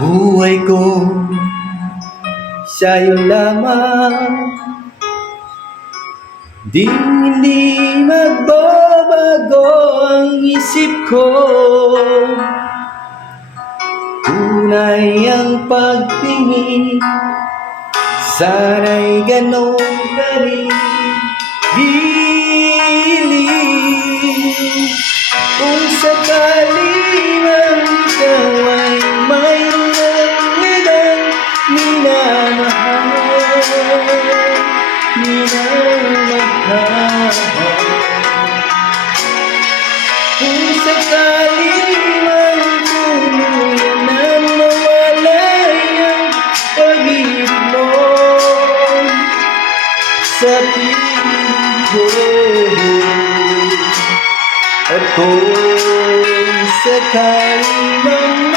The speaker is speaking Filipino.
Buhay ko sa'yo lamang, hindi magbabago ang isip ko. Tunay ang pagtingin, sana'y ganon ka rin. Hiling kung sakali man ikaw ay mayroong ibang minamahal. Kung sakali man tuluyan na mawalay ang pag-ibig mo sa piling ko. At kung sakali man